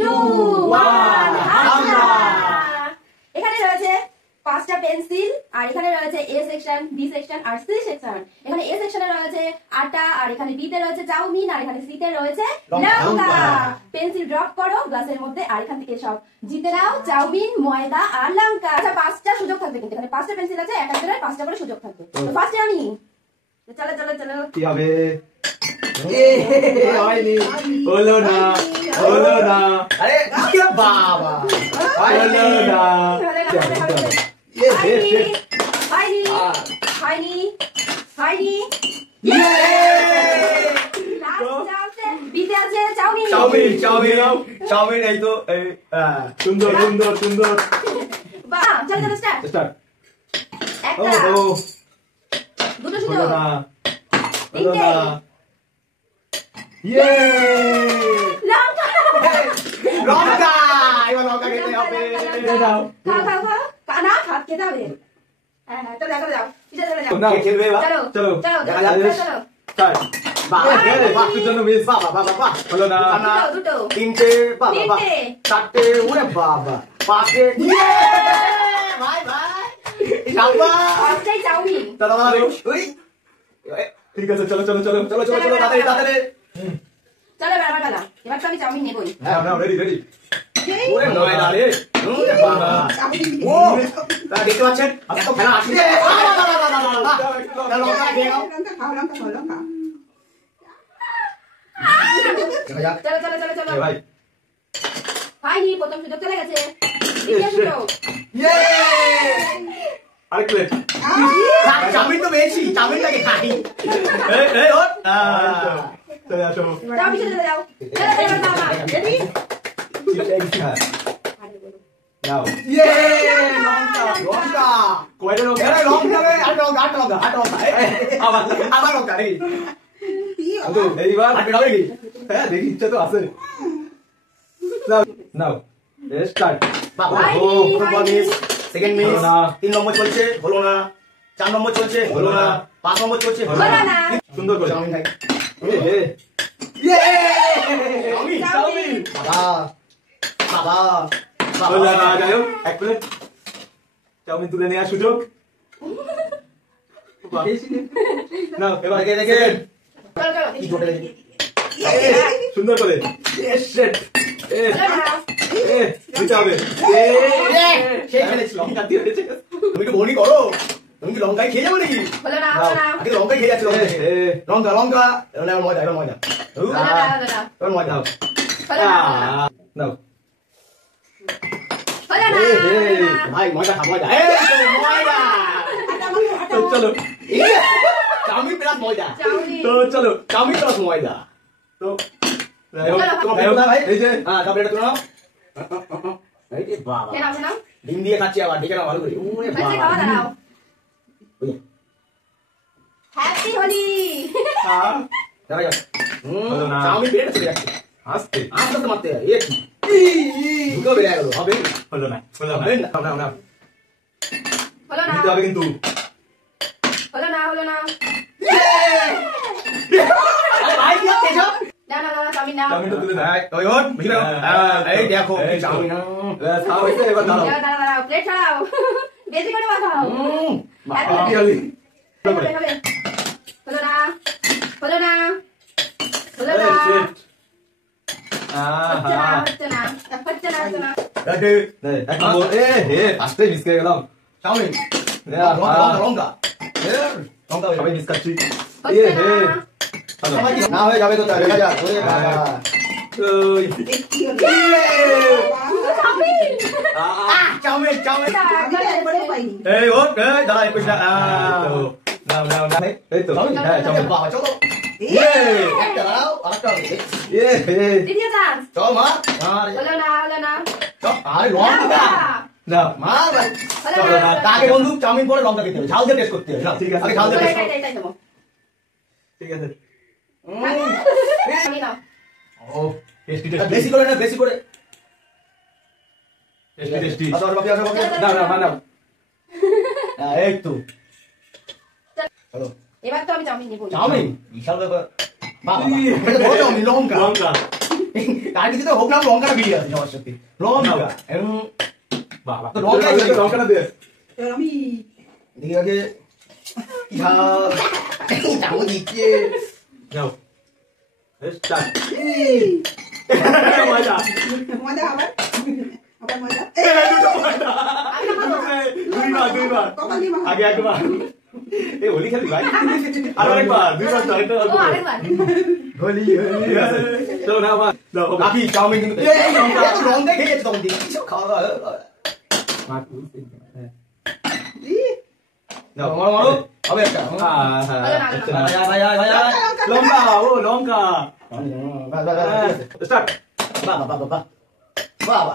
2 1 হামলা। এখানে রয়েছে 5টা পেন্সিল আর এখানে রয়েছে এ সেকশন, বি সেকশন আর সি সেকশন। এখানে এ সেকশনে রয়েছে আটা আর এখানে বি তে রয়েছে চাউমিন আর এখানে সি তে রয়েছে লঙ্কা। পেন্সিল ড্রপ করো গ্লাসের মধ্যে আর এখান থেকে সব জিতে নাও চাউমিন, ময়দা আর লঙ্কা। আচ্ছা 5টা সুযোগ থাকবে কিন্তু এখানে 5টা পেন্সিল আছে, এক একজনের 5টা করে সুযোগ থাকবে। তো ফার্স্টে আমি চলো চলো চলো কি হবে? হয়নি, হলো না, হলো না। আরে কি বাবা, হলো না। হয়নি হয়নি হয়নি। বিতে আছে চাউমিন। চাউমিন চাউমিন চাউমিন, এই তো এই সুন্দর সুন্দর সুন্দর। বাহ চলো চলো স্টার্ট। একটা দুটো সুযোগ, হলো না, হলো তিনটে। না। ইয়ে লঙ্কা, এবার লঙ্কা খেতে হবে। দাও খাও খাও খাও, না ভাত খেতে হবে। হ্যাঁ হ্যাঁ চলো চলো যাও, পিছনে চলে যাও। না খেলবে এবার। চলো চলো চলো দেখা চলো যাক। চলো। স্টার্ট। বাবা বাকির জন্য মিস। বাবা বাবা বাবা, হলো না। দুটো তিনটে বাবা বাবা, তিনটে। চারটে ওরে বাবা, পাঁচটে ভাই ভাই শাবাশ। পাঁচটাই চাউমিন। দাদা ওই ঠিক আছে, চলো চলো চলো চলো চলো চলো তাড়াতাড়ি তাড়াতাড়ি। চলো এবার আমার পালা, এবার তো আমি চাউমিন নেবই। হ্যাঁ নাও, রেডি রেডি। ওরে ময়দা রে, ওরে বাবা। ও তা দেখতে পাচ্ছেন আজকে তো খেলা আসছে। লঙ্কা খেয়ে নাও। চলো চলো চলো চলো। ভাই হয়নি, প্রথম সুযোগ চলে গেছে। দ্বিতীয় সুযোগ। ইয়ে আরেক প্লেট। চাউমিন তো বেশি, চাউমিনটাকে খাই। এই এই ওর চলে আসো। যাও পিছনে চলে যাও। চলো এবার দাও না। রেডি? নাও। ইয়ে লঙ্কা লঙ্কা কয়টা লোক? এরে লঙ্কা রে, আর লঙ্কা আর লঙ্কা আর লঙ্কা। আবার আবার লঙ্কা রে। তো এইবার আর বেরাবে কি? হ্যাঁ দেখি, ইচ্ছা তো আছে। নাও নাও, স্টার্ট। বাবা ও, প্রথম মিস, সেকেন্ড মিস, হলো না। 3 নম্বর চলছে, হলো না। 4 নম্বর চলছে, হলো না। 5 নম্বর চলছে, হলো হলো না। না। সুন্দর করে। চাউমিন খাই। এ ইয়ে চাউমিন চাউমিন। বাবা বাবা হলো না, যাই হোক, এক প্লেট চাউমিন তুলে নেওয়ার সুযোগ। নাও এবার দেখে দেখে চলো চলো। কি জোটে দেখি। সুন্দর করে। সেট এ চলো না। এ দিতে হবে। সেই খেলেছি। লঙ্কা দিয়ে দিয়েছে। তুমি কি বনি করো? তুমি কি লঙ্কাই খেয়ে যাবে নাকি? হলো না হলো না। আগে লঙ্কাই খেয়ে যাচ্ছে। লঙ্কা লঙ্কা এবার ময়দা, এবার ময়দা, হলো না হলো না। এবার ময়দা। নাও হলো না নাও। হলো না। ভাই ময়দা খা, ময়দা। এই তো ময়দা। তো চলো চাউমিন প্লাস ময়দা। চাউমিন। তো চলো চাউমিন প্লাস ময়দা। তো যাই হোক, চলো, তোমার যাই হোক, প্লেট ভাই। এই যে হ্যাঁ তারপরে তুলে নাও। এই যে বাবা, খেয়ে নাও খেয়ে নাও। ডিম দিয়ে খাচ্ছি আবার, দেখে নাও ভালো করে। ওরে হয়েছে, বাবা। খাওয়া দাও। ওই, হ্যাপি হোলি। দেখা যাক। হলো না। চাউমিন বেড়ে চলে যাচ্ছে। আস্তে। আস্তে আস্তে মারতে হয়। এ কি? দুটো বেড়ে গেল, হবে? হলো না, হলো না। হবে না। নাও নাও নাও, হলো না দিতে হবে কিন্তু। হলো না হলো না। আরে ভাই কি হচ্ছে এসব? না না না চাউমিন নাও। চাউমিনটা তুলে নাও। ওই ওর, বুঝলে? এই দেখো কি এই তো। চাউমিন। ব্যাস, খাওয়া হয়েছে, এবার দাঁড়াও। দাঁড়াও দাঁড়াও দাঁড়াও, প্লেট ছাড়াও। বেশি করে মাখাও। কি হলি? হবে হবে। হলো না হলো না হলো না। এই, shit. হচ্ছে না আহা। হচ্ছে না হচ্ছে না হচ্ছে না। এই, এই, এক নম্বর। এ, হে, ফার্স্টে মিস করে গেলাম। চাউমিন। এ, লঙ্কা আহা। লঙ্কা লঙ্কা। লঙ্কা সবাই মিস খাচ্ছি। এ, হচ্ছে হে। না। হলো। না হয়ে যাবে তো, তাই দেখা যাক। ওরে বাবা। ওই। চাউমিন। Chow mein chow mein. চাউমিন। এই ওর, এই দাঁড়া 21 টা। এই তো। নাও, নাও, নাও। এই তো। হ্যাঁ, চাউমিন। বাবা চলো। একটা দাঁড়াও, আরেকটা হবে। এ, হে। দ্বিতীয় চান্স। চল মা। আরে হলো না হলো না। চল, আরে লঙ্কা। নাও। মা ভাই। হলো চলো না না, আগে বন্ধু চাউমিন পরে লঙ্কা খেতে হবে, ঝাল দিয়ে টেস্ট করতে হবে। ঠিক আছে। আগে ঝাল দিয়ে টেস্ট এটাই দেবো। ঠিক আছে। চাউমিন নাও। ও, টেস্টি বেশি টেস্টি। করে না, বেশি করে। Tasty tasty. আসো, আসো, বাপি, আসো, বাপি। নাও, নাও, নাও। হ্যাঁ, এই তো। চলো। এবার তো আমি চাউমিন নেবো। চাউমিন বিশাল ব্যাপার। বাবা, এটা বড় চাউমিন, লঙ্কা। লঙ্কা। তার কিছু তো হোক না লঙ্কাটা বেরিয়ে আছে সবার সত্যি লঙ্কা বাবা তো লঙ্কা লঙ্কাটা দে এবার আমি দেখি আগে ঝাল চামচ দিচ্ছে নাও স্টার্ট মজা আবার মজা দুইবার কপাল দিয়ে আগে একবার এই হোলি খেলি ভাই আরেকবার দুইবার তো আরেকটা ও আরেকবার হোলি ঠিক আছে চলো না আবার দাও বাকি চাউমিন কিন্তু এই লঙ্কা খেয়ে যাচ্ছে তখন দেখি কিছু খাওয়া দাওয়া দাও মারো মারো হবে একটা ভাই ভাই ভাই লঙ্কা ও লঙ্কা স্টার্ট বাবা বাবা বাবা বাবা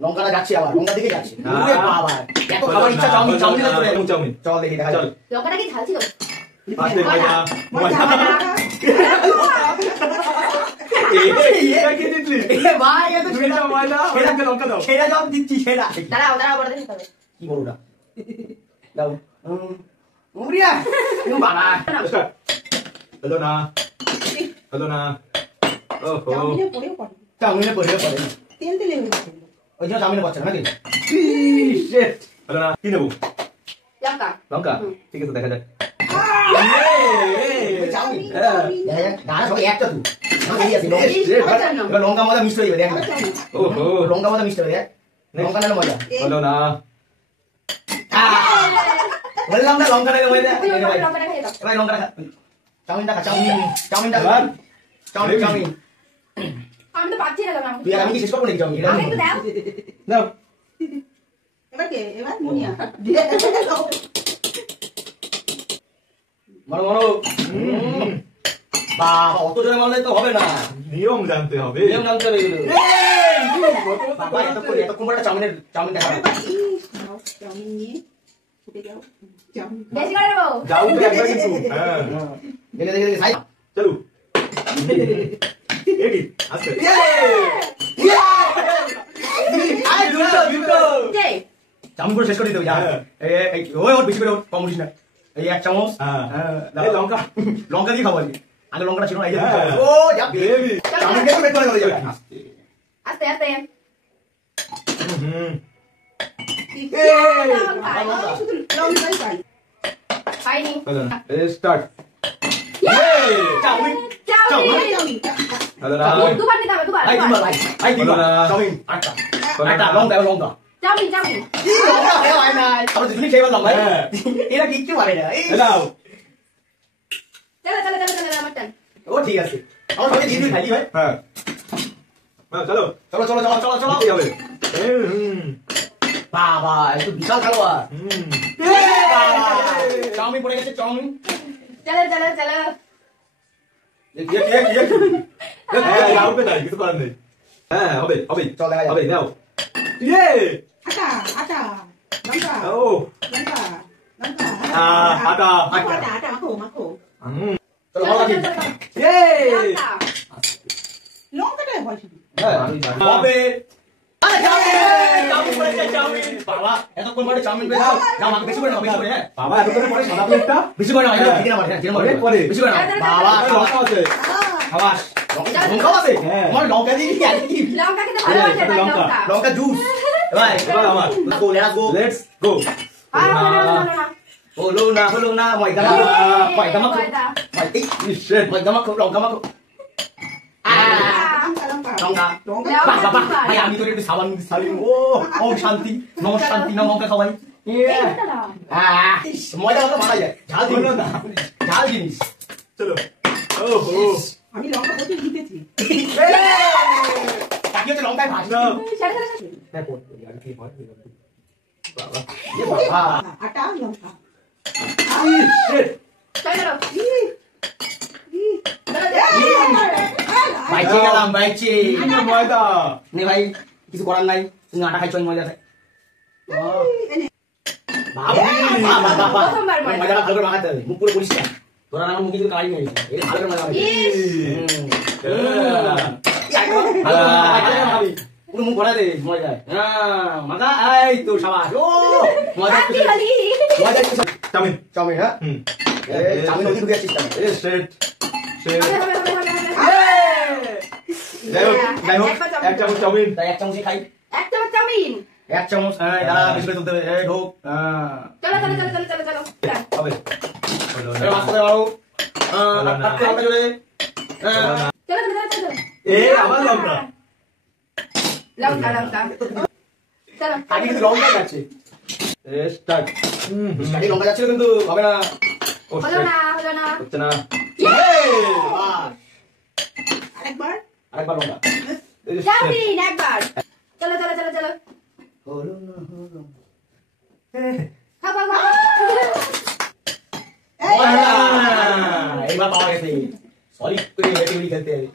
লঙ্কাটা যাচ্ছে আবার লঙ্কা দিকে যাচ্ছে ওরে বাবা এত খাবার ইচ্ছা চাউমিন চাউমিন চলে চাউমিন চল দেখি দেখা চল লঙ্কাটা কি ঝাল ছিল আস্তে মজা মজা এটা কি দিতলি ভাই এত দুইটা মজা ওটাকে লঙ্কা দাও সেটা জব দিচ্ছি সেটা দাঁড়াও বড় দেখতে হবে কি বড়টা দাও মুরিয়া বাবা স্টার্ট হলো না হলো না ওহো চাউমিনে পড়েও পড়ে চাউমিনে পড়ে পড়ে তেল তেলে হয়ে যাচ্ছে ওই জন্য চাউমিনে পড়ছে নাকি শিট হলো না কি নেবো লঙ্কা লঙ্কা ঠিক আছে দেখা যাক চাউমিন চাউমিন গানা সবাই একটা তুই বেরিয়ে আসি এবার লঙ্কা মজা মিষ্টি হয়ে যাবে দেখ ওহো লঙ্কা মজা মিষ্টি হবে দেখ লঙ্কা নালে মজা হলো না বললাম না লঙ্কা নালে মজা লঙ্কাটা খেয়ে দাও এবার লঙ্কা খা চাউমিনটা খা চাউমিনটা চাউমিন চাউমিন আমি তো পাচ্ছি না লঙ্কা তুই আর আমি কি শেষ করবো নাকি চাউমিন আমি একটু দাও নাও এবার কে এবার মুনিয়া মারো মারো বাবা অত জোরে মারলে তো হবে না নিয়ম জানতে হবে নিয়ম জানতে হবে এগুলো বাবা এতক্ষণ পরে চাউমিনটা খাবে চাউমিন নিয়ে ছুটে যাও চাউমিন বেশি করে দেবো যাও তো একবার কিন্তু হ্যাঁ দেখে দেখে দেখে সাই চলো এডি আস্তে আই দুটো যে চাউমিন করে শেষ করে দিতে হবে যা এই ওই ওর বেশি করে কম করিস না এই এক চামচ এই লঙ্কা লঙ্কা দিয়ে খাবো আগে লঙ্কাটা ছিল না এই যে হ্যাঁ। ও যা বেবি চাউমিন দিয়ে বের করে দেবো যাবে আস্তে আস্তে হুম শুধু লঙ্কাই পাই পাইনি হলো না স্টার্ট চাউমিন চাউমিন হলো না দুবার দিতে হবে দুবার ভাই দিবা ভাই ভাই দিবা হলো না। চাউমিন আটা লঙ্কা লঙ্কা চাউমিন কি লঙ্কা হয় না আমরা দুজনেই খেয়ে বললাম ভাই হ্যাঁ। এরা কিচ্ছু পারে না দাও চলো আমার টান ও ঠিক আছে আমার সঙ্গে দিয়ে দিবি খাই ভাই হ্যাঁ চলো চলো চলো চলো চলো চলো কি হবে বাবা এত বিশাল খেলোয়াড় হুম চাউমিন পড়ে গেছে চাউমিন চলো হ্যাঁ যাবে না কিছু করার নেই হ্যাঁ হবে হবে চল দেখা যাবে হবে নাও ইয়ে আটা আটা লঙ্কা ও লঙ্কা লঙ্কা আটা আটা আটা মাখো হুম চলো ভালো আছে ইয়ে লঙ্কাটা হয় শুধু হবে আরে চাউমিন চাউমিন পড়েছে চাউমিন বাবা এতক্ষণ পরে চাউমিন পেয়ে যাও যাও আমাকে বেশি করে নাও বেশি করে হ্যাঁ বাবা এত করে পরে সাদা প্লেটটা বেশি করে নাও এটা দিকে নাও দিকে নাও অনেক পরে। বেশি করে নাও বাবা লঙ্কা আছে খাবাস লঙ্কা আছে হ্যাঁ। আমার লঙ্কা দিয়ে কি আছে কি লঙ্কা খেতে ভালোবাসে ভাই লঙ্কা। লঙ্কা লঙ্কা জুস ভাই এবার আমার go let's go let's go হলো না ময়দা ময়দা মাখো ময়দা। শিট ময়দা মাখো লঙ্কা মাখো লঙ্কা লঙ্কা লঙ্কা বাহ বাহ বাহ ভাই আমি তোর একটু সাবান সালিম ও ও শান্তি নম শান্তি না লঙ্কা খাওয়াই মজা মতো মারা যায় ঝাল জিনিস হলো না। ঝাল জিনিস চলো ওহো আমি লঙ্কা প্রচুর দিতেছি তাকে হচ্ছে লঙ্কায় ভাজ না হ্যাঁ কোন আর কি হয় বাবা এ বাবা আটা লঙ্কা শিট চলো বাইচে গেলাম বাইচে ময়দা নে ভাই কিছু করার নাই তুমি আটা খাইছো আমি মজা খাই বাবা বাবা বাবা প্রথমবার মজা। মজাটা ভালো করে মাখাতে হবে মুখ পুরো পরিষ্কার তোরা আমার মুখে কিছু কাজ নেই এই ভালো করে মজা হবে পুরো মুখ ভরা দে মজা মাখা এই তো সাবাস ও মজা মজা চাউমিন চাউমিন হ্যাঁ হুম চাউমিন ওদিকে ঢুকে যাচ্ছিস এ শিট শিট হবে যাই হোক একবার চাউমিন। এক চামচ চাউমিন। তাই এক চামচই খাই। এক চামচ চাউমিন। এক চামচ, হ্যাঁ, দাঁড়া, বেশি করে তুলতে হবে। এই ঢোক, হ্যাঁ। চলো চলো চলো চলো চলো চলো হবে। হলো না। এবার মাছ করে মারো। আটকে হালকা জোরে। হ্যাঁ। চলো চলো চলো চলো এ আবার লঙ্কা। লঙ্কা লঙ্কা চলো আগে কিন্তু লঙ্কা যাচ্ছে। স্টার্ট। আগে লঙ্কা যাচ্ছিল কিন্তু হবে না। হলো না হলো না হচ্ছে না। বাহ। আরেকবার আরেকবার লঙ্কা। চাউমিন একবার চলো চলো চলো চলো হলো না, হলো না। খাও খাও খাও এইবার পাওয়া গেছে। সলিড করে বেটে বেটে খেলতে হবে।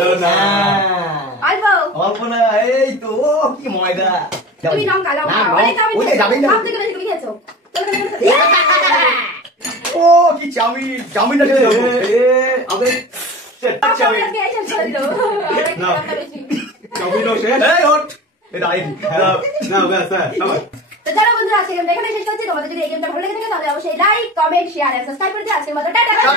হলো না। অল্প অল্প না, এই তো, ও, কি ময়দা। তুমি লঙ্কা লঙ্কা না, অনেক চাউমিন ওই যে যাবেই না। সব থেকে বেশি তুমি খেয়েছো চলো চলো চলো ও, কি চাউমিন, চাউমিনটা খেতে যাবো। আমাদের চাউমিন আজকে এই শেষ করে দিল না। লঙ্কা বেশি চাউমিনও শেষ। এই ওঠ। এটা আইন। না ব্যাস হ্যাঁ আবার। তো যারা বন্ধুরা আজকে গেমটা এখানে শেষ করছি তোমাদের যদি এই গেমটা ভালো লেগে থাকে তাহলে অবশ্যই like comment share and subscribe করে দিও আজকের মতো টাটা টাটা।